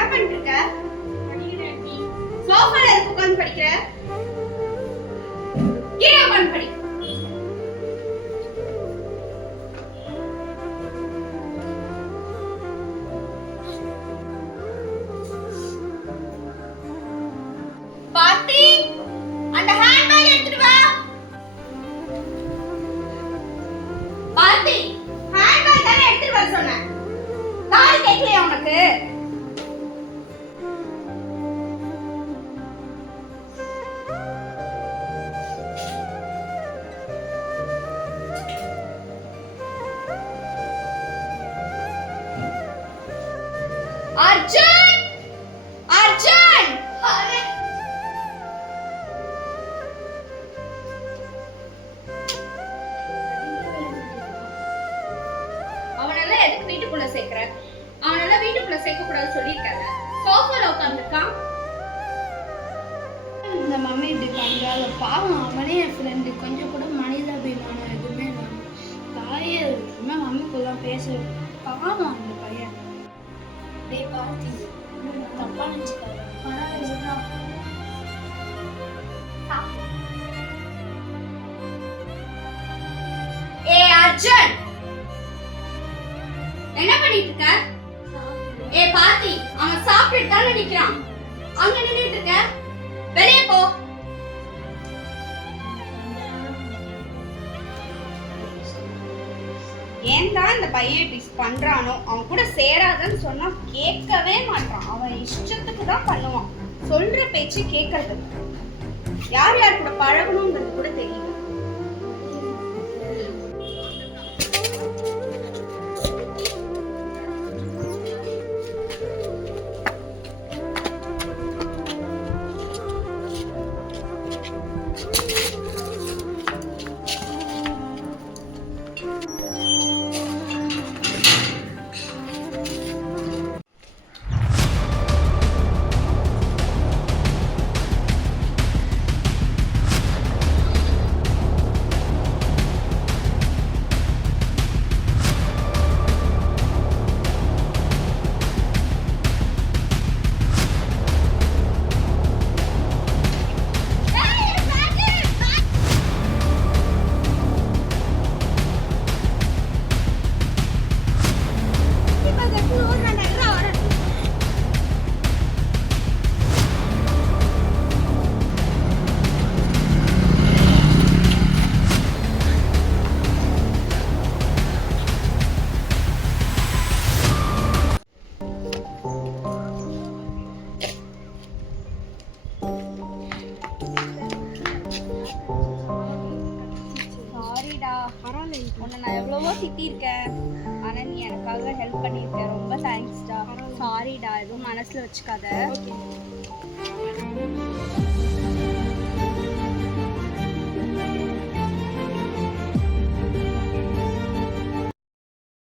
என்ன பண்ணிட்டு இருக்க? சோஃபால எதுக்கு உட்கார்ந்து படிக்கிற? கீழே உட்கார்ந்து படி. பாட்டி, அந்த ஹேண்ட்பேக் எடுத்துட்டு வா. பாட்டி, ஹேண்ட்பேக் தானே எடுத்துட்டு வர சொன்னேன். காது கேட்கலையா உனக்கு? அர்ஜுன், அர்ஜுன், அவனெல்லாம் எதுக்கு வீட்டுக்குள்ள சேர்க்கிற? அவனெல்லாம் வீட்டுக்குள்ள சேர்க்க கூடாது சொல்லிருக்காங்க. சோஃபால உட்கார்ந்துருக்கான். இந்த மம்மி இப்படி பண்றாங்க, பாவம். அவனே என் ஃப்ரெண்டு, கொஞ்சம் கூட மனிதாபிமானம் எதுவுமே வேணும். தாயே மம்மிக்குலாம் பேச பாவம் அந்த பையன். டே பார்த்தி, தப்பா நினைச்சுக்காரு. ஏய் அர்ஜுன், என்ன பண்ணிட்டு இருக்க? ஏய் பாத்தி, அவன் சாப்பிட்டுட்டு தானே நிக்கிறான். அங்க நின்னுட்டு இருக்க, வெளியே போ. ஏன் தான் இந்த பையன் இப்படி பண்றானோ? அவன் கூட சேராதன்னு சொன்னா கேட்கவே மாட்டான். அவன் இஷ்டத்துக்கு தான் பண்ணுவான். சொல்ற பேச்சு கேட்கறது. யார் யார் கூட பழகணுங்கிறது கூட தெரியல. உன்னை நான் எவ்வளவோ திட்டிருக்கேன், ஆனா நீ எனக்காக ஹெல்ப் பண்ணிருக்க. ரொம்ப தேங்க்ஸ்டா. சாரிடா, எதுவும் மனசுல வச்சுக்காத.